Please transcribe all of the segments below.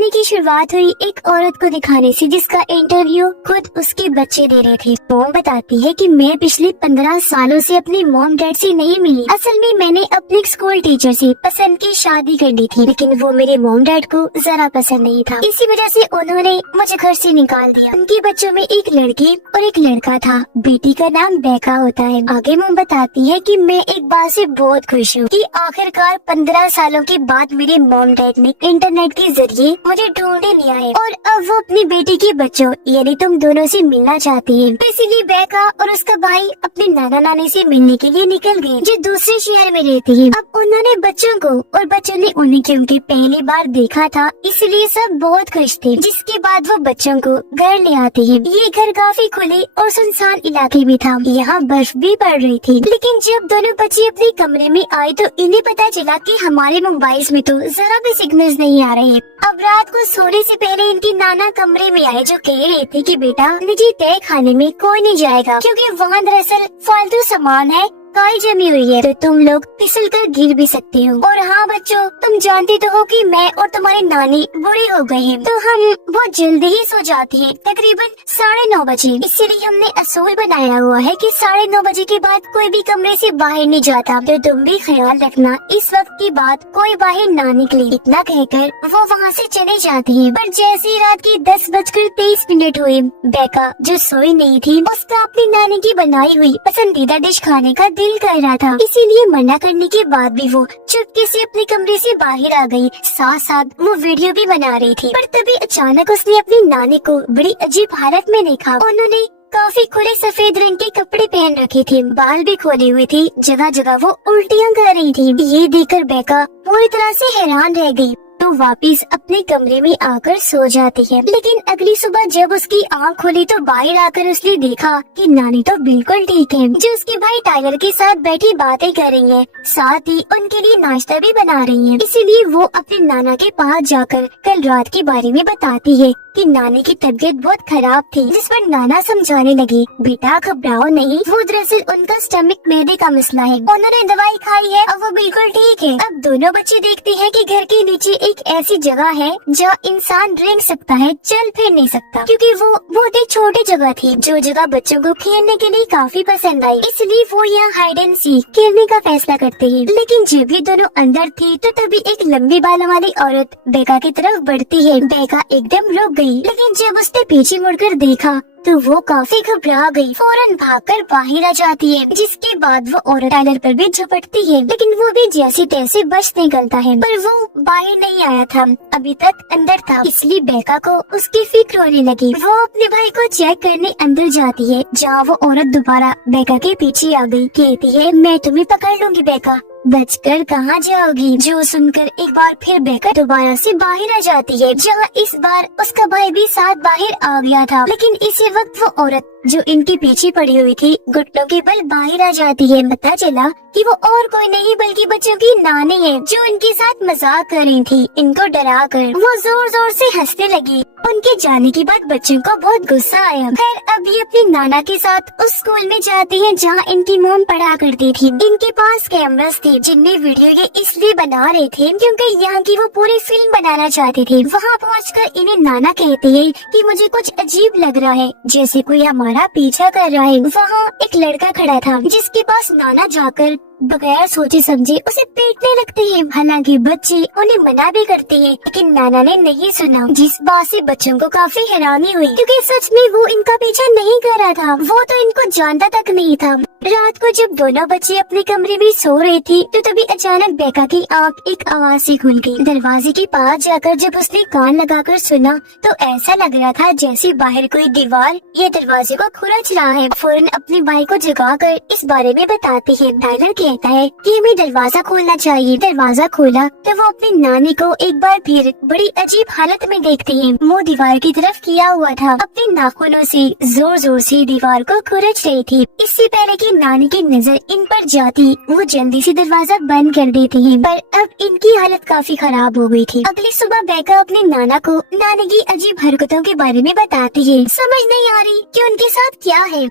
कहानी की शुरुआत हुई एक औरत को दिखाने से जिसका इंटरव्यू खुद उसके बच्चे दे रहे थे। मॉम बताती है कि मैं पिछले 15 सालों से अपने मॉम डैड से नहीं मिली। असल में मैंने अपने स्कूल टीचर से पसंद की शादी कर ली थी, लेकिन वो मेरे मॉम डैड को जरा पसंद नहीं था। इसी वजह से उन्होंने मुझे घर से निकाल दिया। उनके बच्चों में एक लड़की और एक लड़का था। बेटी का नाम बेका होता है। आगे मॉम बताती है कि मैं एक बात से बहुत खुश हूँ कि आखिरकार 15 सालों के बाद मेरे मॉम डैड ने इंटरनेट के जरिए मुझे ढूंढने ले आए और अब वो अपनी बेटी के बच्चों यानी तुम दोनों से मिलना चाहती है। इसीलिए बेका और उसका भाई अपने नाना नानी से मिलने के लिए निकल गए, जो दूसरे शहर में रहते हैं। अब उन्होंने बच्चों को और बच्चों ने उन्हें क्योंकि पहली बार देखा था, इसलिए सब बहुत खुश थे। जिसके बाद वो बच्चों को घर ले आते हैं। ये घर काफी खुले और सुनसान इलाके में था। यहाँ बर्फ भी पड़ रही थी, लेकिन जब दोनों बच्चे अपने कमरे में आए तो इन्हें पता चला कि हमारे मोबाइल में तो जरा भी सिग्नल्स नहीं आ रहे। अब रात को सोने से पहले इनकी नाना कमरे में आए, जो कह रहे थे कि बेटा निजी तय खाने में कोई नहीं जाएगा क्योंकि वहाँ दरअसल फालतू सामान है, काई जमी हुई है, तो तुम लोग फिसल कर गिर भी सकते हो। और हाँ बच्चों, तुम जानते तो हो कि मैं और तुम्हारी नानी बूढ़ी हो गई हैं, तो हम बहुत जल्दी ही सो जाती हैं, तकरीबन 9:30 बजे। इसीलिए हमने असूल बनाया हुआ है कि 9:30 बजे के बाद कोई भी कमरे से बाहर नहीं जाता। तो तुम भी ख्याल रखना इस वक्त के बाद कोई बाहर ना निकले। इतना कहकर वो वहाँ से चले जाती है। पर जैसे ही रात के 10:23 हुए, बेका जो सोई नहीं थी, उसका अपनी नानी की बनाई हुई पसंदीदा डिश खाने का दिल कर रहा था। इसीलिए मना करने के बाद भी वो चुपके से अपने कमरे से बाहर आ गई। साथ साथ वो वीडियो भी बना रही थी। पर तभी अचानक उसने अपनी नानी को बड़ी अजीब हालत में देखा। उन्होंने काफी खुले सफेद रंग के कपड़े पहन रखे थे, बाल भी खोले हुए थे, जगह जगह वो उल्टियाँ कर रही थी। ये देखकर बेका पूरी तरह से हैरान रह गई, तो वापिस अपने कमरे में आकर सो जाती है। लेकिन अगली सुबह जब उसकी आँख खुली तो बाहर आकर उसने देखा कि नानी तो बिल्कुल ठीक है, जो उसके भाई टाइगर के साथ बैठी बातें कर रही है, साथ ही उनके लिए नाश्ता भी बना रही है। इसीलिए वो अपने नाना के पास जाकर कल रात के बारे में बताती है कि नानी की तबीयत बहुत खराब थी। जिस पर नाना समझाने लगी, बेटा घबराओ नहीं, वो दरअसल उनका स्टमक मैदे का मसला है, उन्होंने दवाई खाई है और वो बिल्कुल ठीक है। अब दोनों बच्चे देखते हैं कि घर के नीचे एक ऐसी जगह है जहाँ इंसान रेंग सकता है, चल फिर नहीं सकता, क्योंकि वो बहुत ही छोटी जगह थी, जो जगह बच्चों को खेलने के लिए काफी पसंद आई। इसलिए वो यहाँ हाइड एंड सीक खेलने का फैसला करते हैं। लेकिन जब ये दोनों अंदर थी तो तभी एक लंबी बालों वाली औरत बेका की तरफ बढ़ती है। बेका एकदम रुक गई, लेकिन जब उसने पीछे मुड़कर देखा तो वो काफी घबरा गई, फौरन भागकर बाहर आ जाती है। जिसके बाद वो औरत टाइलर पर भी झपटती है, लेकिन वो भी जैसे तैसे बच निकलता है। पर वो बाहर नहीं आया था, अभी तक अंदर था। इसलिए बेका को उसकी फिक्र होने लगी। वो अपने भाई को चेक करने अंदर जाती है, जहाँ वो औरत दोबारा बेका के पीछे आ गई। कहती है, मैं तुम्हें पकड़ लूंगी बेका, बचकर कहाँ जाओगी। जो सुनकर एक बार फिर बेका दोबारा से बाहर आ जाती है, जहाँ इस बार उसका भाई भी साथ बाहर आ गया था। लेकिन इसी वक्त वो औरत जो इनके पीछे पड़ी हुई थी, घुटनों के बल बाहर आ जाती है। पता चला कि वो और कोई नहीं बल्कि बच्चों की नानी है, जो इनके साथ मजाक कर रही थी। इनको डरा कर वो जोर जोर से हंसने लगी। उनके जाने के बाद बच्चों को बहुत गुस्सा आया। खैर अब ये अपने नाना के साथ उस स्कूल में जाती है जहाँ इनकी मॉम पढ़ा करती थी। इनके पास कैमरास थे, जिनमें वीडियो ये इसलिए बना रहे थे क्योंकि यहाँ की वो पूरी फिल्म बनाना चाहते थे। वहाँ पहुँचकर इन्हें नाना कहते हैं कि मुझे कुछ अजीब लग रहा है, जैसे कोई हमारा पीछा कर रहा है। वहाँ एक लड़का खड़ा था, जिसके पास नाना जाकर बगैर सोचे समझे उसे पीटने लगते हैं। हालांकि बच्चे उन्हें मना भी करते हैं, लेकिन नाना ने नहीं सुना, जिस बात से बच्चों को काफी हैरानी हुई, क्योंकि सच में वो इनका पीछा नहीं कर रहा था, वो तो इनको जानता तक नहीं था। रात को जब दोनों बच्चे अपने कमरे में सो रहे थे तो तभी अचानक बेका की आँख एक आवाज से खुल गई। दरवाजे के पास जाकर जब उसने कान लगाकर सुना तो ऐसा लग रहा था जैसे बाहर कोई दीवार या दरवाजे को खुरच रहा है। फौरन अपने भाई को जगाकर इस बारे में बताती है। टाइलर कहता है कि हमें दरवाजा खोलना चाहिए। दरवाजा खोला तो वो अपनी नानी को एक बार फिर बड़ी अजीब हालत में देखते हैं। मुंह दीवार की तरफ किया हुआ था, अपने नाखूनों से जोर जोर से दीवार को खुरच रही थी। इससे पहले कि नानी की नजर इन पर जाती, वो जल्दी से दरवाजा बंद कर देती है। पर अब इनकी हालत काफी खराब हो गई थी। अगली सुबह बेका अपने नाना को नानी की अजीब हरकतों के बारे में बताती है। समझ नहीं आ रही कि उनके साथ क्या है।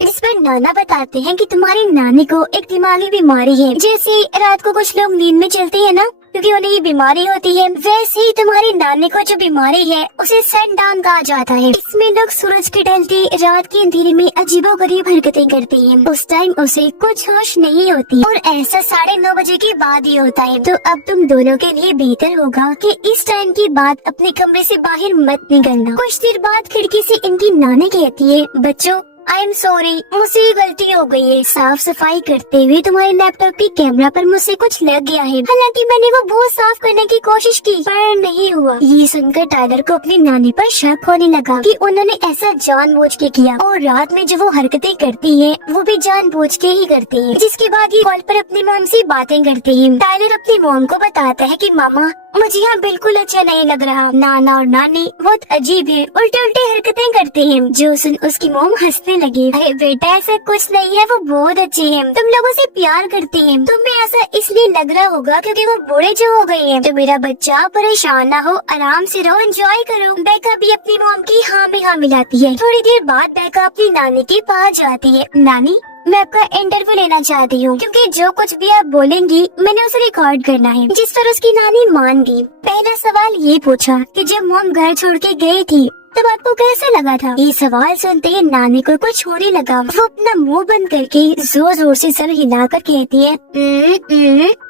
इस पर नाना बताते हैं कि तुम्हारी नानी को एक दिमागी बीमारी है, जैसे रात को कुछ लोग नींद में चलते हैं ना, क्योंकि उन्हें ये बीमारी होती है। वैसे ही तुम्हारी नानी को जो बीमारी है उसे सनडाउन कहा जाता है। इसमें लोग सूरज के ढलते रात के अंधेरे में अजीबोगरीब हरकतें करते हैं। उस टाइम उसे कुछ होश नहीं होती और ऐसा 9:30 बजे के बाद ही होता है। तो अब तुम दोनों के लिए बेहतर होगा कि इस टाइम के बाद अपने कमरे से बाहर मत निकलना। कुछ देर बाद खिड़की से इनकी नानी कहती है, बच्चों आई एम सॉरी, मुझसे ये गलती हो गई है। साफ सफाई करते हुए तुम्हारे लैपटॉप की कैमरा पर मुझसे कुछ लग गया है। हालांकि मैंने वो बहुत साफ करने की कोशिश की पर नहीं हुआ। ये सुनकर टाइलर को अपनी नानी पर शक होने लगा कि उन्होंने ऐसा जानबूझ के किया और रात में जो वो हरकतें करती है वो भी जानबूझ के ही करती है। जिसके बाद ये कॉल पर अपनी मॉम से बातें करती है। टाइलर अपनी मॉम को बताता है कि मामा मुझे यहाँ बिल्कुल अच्छा नहीं लग रहा। नाना और नानी बहुत अजीब है, उल्टे उल्टे हरकतें करते हैं। जो सुन उसकी मॉम हंसने लगी। अरे बेटा ऐसा कुछ नहीं है, वो बहुत अच्छे हैं, तुम लोगों से प्यार करती हैं। तुम्हें ऐसा इसलिए लग रहा होगा क्योंकि वो बूढ़े जो हो गए हैं। तो मेरा बच्चा परेशान ना हो, आराम से रहो, एंजॉय करो। बेका भी अपनी मॉम की हाँ में हाँ मिलाती है। थोड़ी देर बाद बेका अपनी नानी के पास जाती है। नानी मैं आपका इंटरव्यू लेना चाहती हूँ क्योंकि जो कुछ भी आप बोलेंगी मैंने उसे रिकॉर्ड करना है। जिस पर उसकी नानी मान गई। पहला सवाल ये पूछा कि जब मॉम घर छोड़ के गई थी तब आपको कैसा लगा था। ये सवाल सुनते ही नानी को कुछ होने लगा। वो अपना मुंह बंद करके जोर जोर से सर हिलाकर कहती है,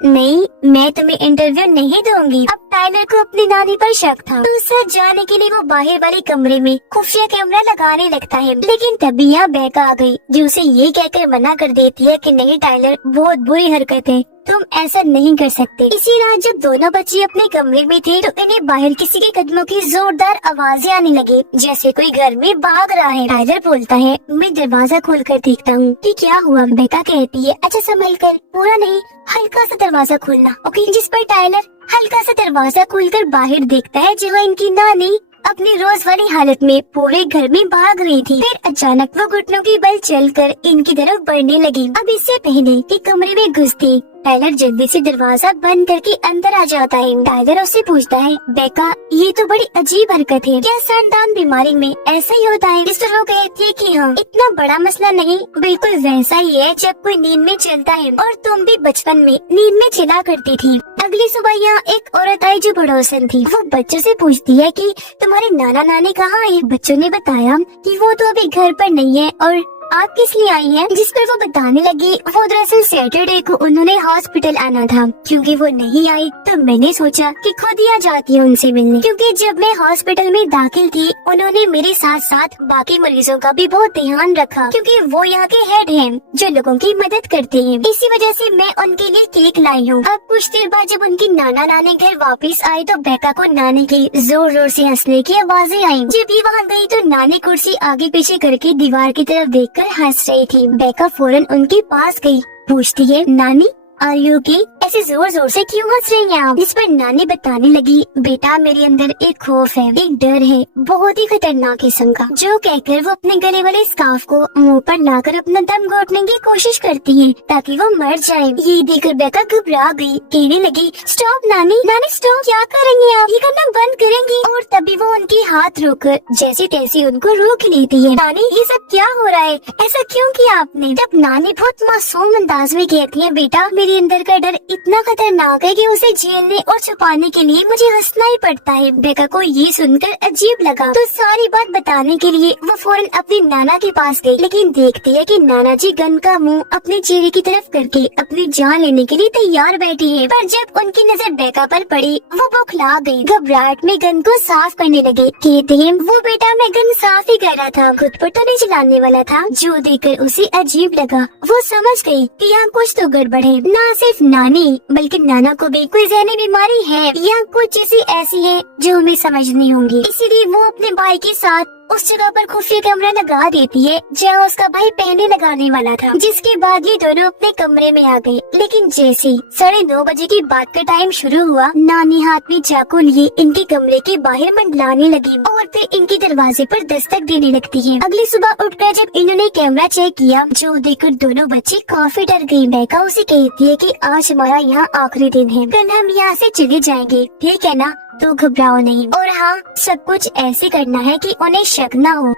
नहीं मैं तुम्हें इंटरव्यू नहीं दूंगी। अब टाइलर को अपनी नानी पर शक था तो सच जाने के लिए वो बाहर वाले कमरे में खुफिया कैमरा लगाने लगता है। लेकिन तभी यहाँ बेका आ गई जो उसे ये कहकर मना कर देती है कि नहीं टाइलर, बहुत बुरी हरकत है, तुम ऐसा नहीं कर सकते। इसी रात जब दोनों बच्चे अपने कमरे में थे तो इन्हें बाहर किसी के कदमों की जोरदार आवाजें आने लगी जैसे कोई घर में भाग रहा है। टाइलर बोलता है, मैं दरवाजा खोल कर देखता हूँ कि क्या हुआ। बेका कहती है, अच्छा संभल कर, पूरा नहीं, हल्का सा दरवाजा खोलना, ओके। जिस पर टाइलर हल्का सा दरवाजा खोलकर बाहर देखता है जहाँ इनकी नानी अपनी रोज वाली हालत में पूरे घर में भाग रही थी। फिर अचानक वो घुटनों की बल चलकर इनकी तरफ बढ़ने लगी। अब इससे पहले कि कमरे में घुसते टाइलर जल्दी से दरवाजा बंद करके अंदर आ जाता है। टाइलर उससे पूछता है, बेका ये तो बड़ी अजीब हरकत है, क्या सनडाउन बीमारी में ऐसा ही होता है। इस पर वो कहती है कि हाँ, इतना बड़ा मसला नहीं, बिल्कुल वैसा ही है जब कोई नींद में चलता है और तुम भी बचपन में नींद में चला करती थी। अगली सुबह यहाँ एक औरत आई जो पड़ोसन थी। वो बच्चों से पूछती है कि तुम्हारे नाना नानी कहाँ है। बच्चों ने बताया कि वो तो अभी घर पर नहीं है और आप किस लिए आई हैं? जिस पर वो बताने लगी वो दरअसल सैटरडे को उन्होंने हॉस्पिटल आना था। क्योंकि वो नहीं आई तो मैंने सोचा कि खुद ही आ जाती हूँ उनसे मिलने। क्योंकि जब मैं हॉस्पिटल में दाखिल थी उन्होंने मेरे साथ साथ बाकी मरीजों का भी बहुत ध्यान रखा क्योंकि वो यहाँ के हेड हैं जो लोगों की मदद करते हैं। इसी वजह से मैं उनके लिए केक लाई हूँ। अब कुछ देर बाद जब उनकी नाना नानी घर वापस आई तो बेका को नानी की जोर जोर से हंसने की आवाजें आई। जब ये वहाँ गई तो नानी कुर्सी आगे पीछे करके दीवार की तरफ देख हंस रही थी। बेका फौरन उनके पास गई, पूछती है, नानी आर यू ओके? ऐसे जोर जोर से क्यों हंस रही हैं आप? इस पर नानी बताने लगी, बेटा मेरे अंदर एक खौफ है, एक डर है, बहुत ही खतरनाक किस्म का। जो कहकर वो अपने गले वाले स्कार्फ को मुंह पर लाकर अपना दम घोटने की कोशिश करती है ताकि वो मर जाए। ये देखकर बेका घबरा गई, कहने लगी, स्टॉप नानी, नानी स्टॉप, क्या करेंगे आप? ये करना बंद करेंगी? और तभी वो उनके हाथ रोककर जैसे तैसे उनको रोक लेती है। नानी ये सब क्या हो रहा है, ऐसा क्यों किया आपने? जब नानी बहुत मासूम अंदाज में कहती है, बेटा मेरे अंदर का डर इतना खतरनाक है कि उसे झेलने और छुपाने के लिए मुझे हंसना ही पड़ता है। बेका को ये सुनकर अजीब लगा तो सारी बात बताने के लिए वो फौरन अपनी नाना के पास गई। लेकिन देखती है कि नाना जी गन का मुंह अपने चेहरे की तरफ करके अपनी जान लेने के लिए तैयार बैठी है। पर जब उनकी नजर बेका पर पड़ी वो बौखला गई, घबराहट में गन को साफ करने लगे। कहते हैं, वो बेटा मैं गन साफ ही कर रहा था, खुद पर तो नहीं चलाने वाला था। जो देखकर उसे अजीब लगा। वो समझ गई कि यहाँ कुछ तो गड़बड़ है। न सिर्फ नानी बल्कि नाना को भी कोई जहनी बीमारी है या कुछ चीजें ऐसी है जो हमें समझनी होंगी। इसीलिए वो अपने भाई के साथ उस जगह पर खुफिया कैमरा लगा देती है जहाँ उसका भाई पहले लगाने वाला था। जिसके बाद ये दोनों अपने कमरे में आ गए। लेकिन जैसे 9:30 बजे की बात का टाइम शुरू हुआ, नानी हाथ में चाकू लिए इनके कमरे के बाहर मंडलाने लगी और फिर इनके दरवाजे पर दस्तक देने लगती है। अगली सुबह उठकर जब इन्होंने कैमरा चेक किया जो देखकर दोनों बच्चे काफी डर गयी। बेका उसे कहती है कि आज हमारा यहाँ आखिरी दिन है, कल हम यहाँ से चले जाएंगे, ठीक है ना? तो घबराओ नहीं और हाँ सब कुछ ऐसे करना है कि उन्हें शक न हो।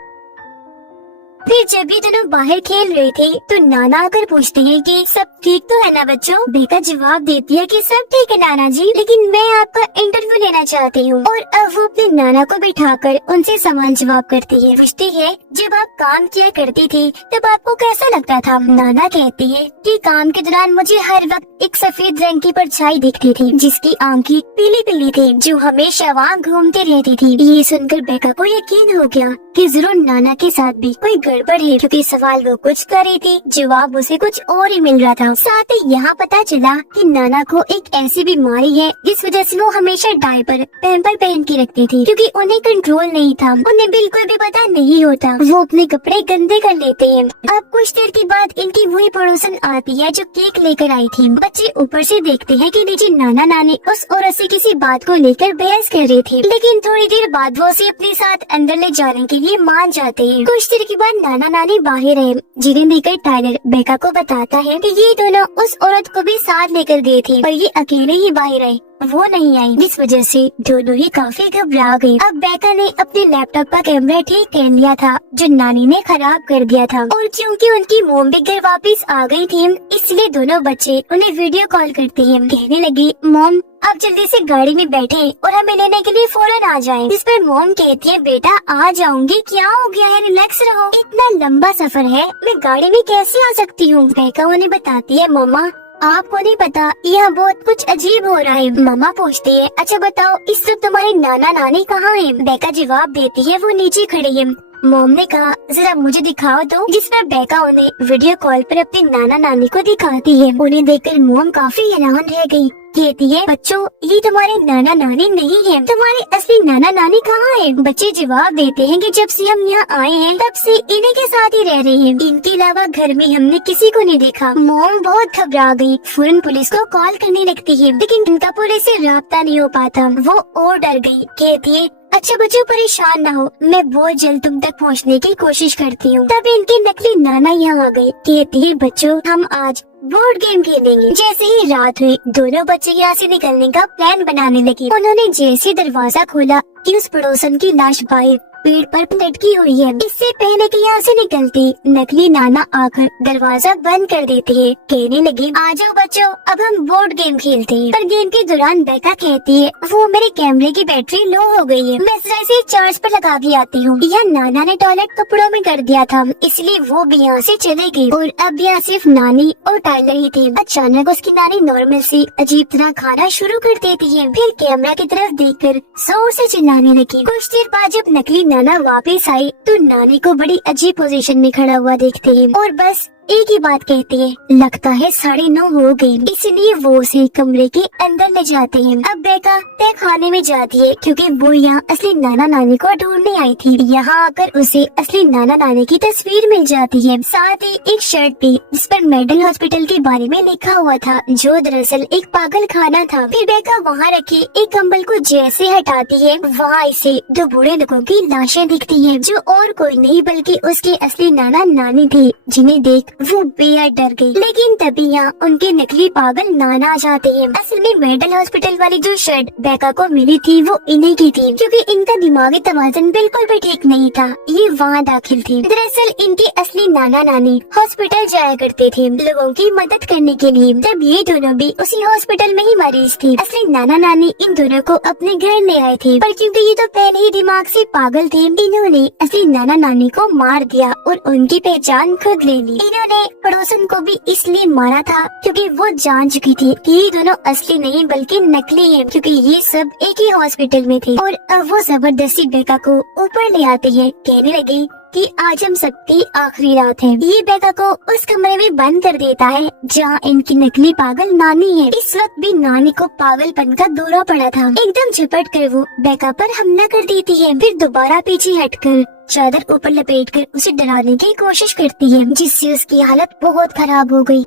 फिर जब ये दोनों बाहर खेल रहे थे तो नाना आकर पूछते हैं कि सब ठीक तो है ना बच्चों। बेका जवाब देती है कि सब ठीक है नाना जी, लेकिन मैं आपका इंटरव्यू लेना चाहती हूँ। और अब वो अपने नाना को बिठाकर उनसे सवाल जवाब करती है। पूछती है जब आप काम किया करती थी तब आपको कैसा लगता था। नाना कहती है कि काम के दौरान मुझे हर वक्त एक सफेद रंग की परछाई दिखती थी जिसकी आंखें पीली पीली थी, जो हमेशा वहाँ घूमती रहती थी। ये सुनकर बेका को यकीन हो गया कि जरूर नाना के साथ भी कोई गड़बड़ है, क्योंकि सवाल वो कुछ कर रही थी, जवाब उसे कुछ और ही मिल रहा था। साथ ही यहाँ पता चला कि नाना को एक ऐसी बीमारी है जिस वजह से वो हमेशा डायपर पैम्पर पहन के रखती थी, क्योंकि उन्हें कंट्रोल नहीं था, उन्हें बिल्कुल भी पता नहीं होता, वो अपने कपड़े गंदे कर लेते हैं। अब कुछ देर के बाद इनकी वही पड़ोसन आती है जो केक लेकर आई थी। बच्चे ऊपर से देखते हैं कि नीचे नाना नानी उस औरत से किसी बात को लेकर बहस कर रही थी, लेकिन थोड़ी देर बाद वो उसे अपने साथ अंदर ले जाने के लिए मान जाते हैं। कुछ देर के बाद नाना नानी बाहर है, जिन्हें देखकर टाइलर बेका को बताता है कि ये दोनों उस औरत को भी साथ लेकर गए थे और ये अकेले ही बाहर आए, वो नहीं आई, जिस वजह से दोनों ही काफी घबरा गए। अब बेका ने अपने लैपटॉप का कैमरा ठीक कर लिया था जो नानी ने खराब कर दिया था, और क्योंकि उनकी मोम भी घर वापस आ गई थी, इसलिए दोनों बच्चे उन्हें वीडियो कॉल करते हैं। कहने लगे मोम आप जल्दी से गाड़ी में बैठे और हमें लेने के लिए फौरन आ जाएं। इस पर मोम कहती है बेटा आ जाऊंगी, क्या हो गया है, रिलैक्स रहो, इतना लंबा सफर है, मैं गाड़ी में कैसे आ सकती हूँ। बेका उन्हें बताती है मम्मा आपको नहीं पता यहाँ बहुत कुछ अजीब हो रहा है। मामा पूछती है अच्छा बताओ इस वक्त तुम्हारे नाना नानी कहाँ है। बेका जवाब देती है वो नीचे खड़ी है। मोम ने कहा जरा मुझे दिखाओ तो, जिस पर बेका उन्हें वीडियो कॉल पर अपने नाना नानी को दिखाती है। उन्हें देखकर मोम काफी हैरान रह गई। कहती है बच्चों ये तुम्हारे नाना नानी नहीं है, तुम्हारे असली नाना नानी कहाँ है। बच्चे जवाब देते हैं कि जब से हम यहाँ आए हैं तब से इन्हीं के साथ ही रह रहे हैं, इनके अलावा घर में हमने किसी को नहीं देखा। मोम बहुत घबरा गई, फौरन पुलिस को कॉल करने लगती है, लेकिन इनका पुलिस से राब्ता नहीं हो पाता। वो और डर गई। कहती है अच्छा बच्चों परेशान ना हो, मैं बहुत जल्द तुम तक पहुँचने की कोशिश करती हूँ। तब इनके नकली नाना यहाँ आ गए। कहती है बच्चों हम आज बोर्ड गेम खेलेंगे। जैसे ही रात हुई दोनों बच्चे यहाँ से निकलने का प्लान बनाने लगे। उन्होंने जैसे दरवाजा खोला कि उस पड़ोसन की लाश बाहर पेड़ पर लटकी हुई है। इससे पहले कि यहाँ से निकलती नकली नाना आकर दरवाजा बंद कर देते हैं। कहने लगे आ जाओ बच्चों अब हम बोर्ड गेम खेलते हैं। पर गेम के दौरान बेका कहती है वो मेरे कैमरे की बैटरी लो हो गई है, मैं जरा इसे चार्ज पर लगा के आती हूँ। यह नाना ने टॉयलेट कपड़ों में कर दिया था, इसलिए वो भी यहाँ से चले गई और अब यहाँ सिर्फ नानी और टाइलर ही थे। अचानक उसकी नानी नॉर्मल से अजीब तरह खाना शुरू कर देती है, फिर कैमरा की तरफ देखकर जोर से चिल्लाने लगी। कुछ देर बाद जब नकली नाना वापस आई तो नानी को बड़ी अजीब पोजीशन में खड़ा हुआ देखते हैं और बस एक ही बात कहती है लगता है 9:30 हो गई, इसलिए वो उसे कमरे के अंदर ले जाते हैं। अब बेका तय खाने में जाती है क्योंकि वो यहाँ असली नाना नानी को ढूंढने आई थी। यहाँ आकर उसे असली नाना नानी की तस्वीर मिल जाती है, साथ ही एक शर्ट भी जिस पर मेडल हॉस्पिटल के बारे में लिखा हुआ था, जो दरअसल एक पागल खाना था। फिर बेका वहाँ रखे एक कंबल को जैसे हटाती है वहाँ इसे 2 बूढ़े लोगों की लाशें दिखती है, जो और कोई नहीं बल्कि उसके असली नाना नानी थे, जिन्हें देख वो बेहद डर गई। लेकिन तभी यहाँ उनके नकली पागल नाना आ जाते हैं। असल में मेडल हॉस्पिटल वाली जो शर्ट बेका को मिली थी वो इन्हीं की थी, क्योंकि इनका दिमागी तवाज़ुन बिल्कुल भी ठीक नहीं था, ये वहाँ दाखिल थी। दरअसल इनके असली नाना नानी हॉस्पिटल जाया करते थे लोगों की मदद करने के लिए, तब ये दोनों भी उसी हॉस्पिटल में ही मरीज थे। असली नाना नानी इन दोनों को अपने घर ले आए थे, पर क्योंकि ये तो पहले ही दिमाग से पागल थे, इन्होंने असली नाना नानी को मार दिया और उनकी पहचान खुद ले ली। इन्होंने पड़ोसन को भी इसलिए मारा था क्योंकि वो जान चुकी थी कि ये दोनों असली नहीं बल्कि नकली हैं, क्योंकि ये सब एक ही हॉस्पिटल में थे। और अब वो जबरदस्ती बेका को ऊपर ले आते हैं। कहने लगे कि आज हम सबकी आखिरी रात है। ये बेका को उस कमरे में बंद कर देता है जहाँ इनकी नकली पागल नानी है। इस वक्त भी नानी को पागलपन का दौरा पड़ा था। एकदम झपट कर वो बेका पर हमला कर देती है, फिर दोबारा पीछे हटकर चादर ऊपर लपेटकर उसे डराने की कोशिश करती है, जिससे उसकी हालत बहुत खराब हो गई।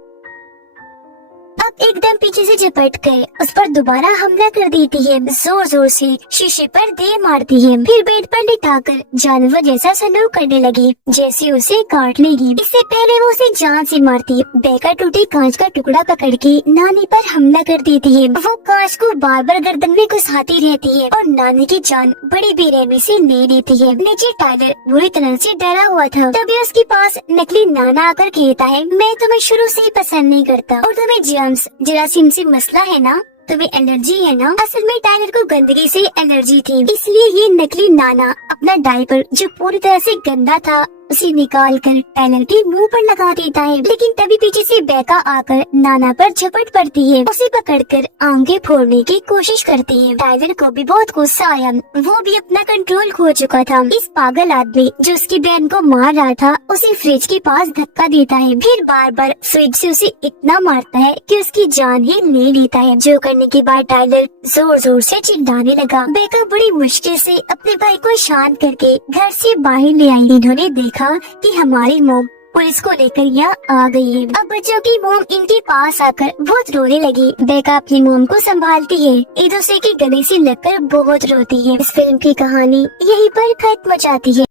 अब एकदम पीछे से झपट कर उस पर दोबारा हमला कर देती है। जोर जोर से शीशे पर दे मारती है, फिर बेड पर लिटाकर जानवर जैसा सलूक करने लगी, जैसे उसे काट लेगी। इससे पहले वो उसे जान से मारती है। बेका टूटे कांच का टुकड़ा पकड़ के नानी पर हमला कर देती है। वो कांच को बार बार गर्दन में घुसाती रहती है और नानी की जान बड़ी बेरहमी से ले लेती है। नीचे टाइलर बुरी तरह से डरा हुआ था। तभी उसके पास नकली नाना आकर कहता है, मैं तुम्हें शुरू से ही पसंद नहीं करता और तुम्हें जर्म्स जरासीम से मसला है ना, तुम्हें एलर्जी है ना। असल में टाइलर को गंदगी से एलर्जी थी, इसलिए ये नकली नाना अपना डायपर जो पूरी तरह से गंदा था उसे निकाल कर टाइलर के मुंह पर लगा देता है। लेकिन तभी पीछे से बेका आकर नाना पर झपट पड़ती है, उसे पकड़कर आंखें फोड़ने की कोशिश करती है। टाइलर को भी बहुत गुस्सा आया, वो भी अपना कंट्रोल खो चुका था। इस पागल आदमी जो उसकी बहन को मार रहा था उसे फ्रिज के पास धक्का देता है, फिर बार बार फ्रिज से उसे इतना मारता है कि उसकी जान ही ले लेता है। जो करने के बाद टाइलर जोर जोर से चिल्लाने लगा। बेका बड़ी मुश्किल से अपने भाई को शांत करके घर से बाहर ले आई। इन्होंने देखा कि हमारी मोम पुलिस को लेकर यहाँ आ गई है। अब बच्चों की मोम इनके पास आकर बहुत रोने लगी। बेका अपनी मोम को संभालती है, एक दूसरे के गले से लगकर बहुत रोती है। इस फिल्म की कहानी यहीं पर खत्म हो जाती है।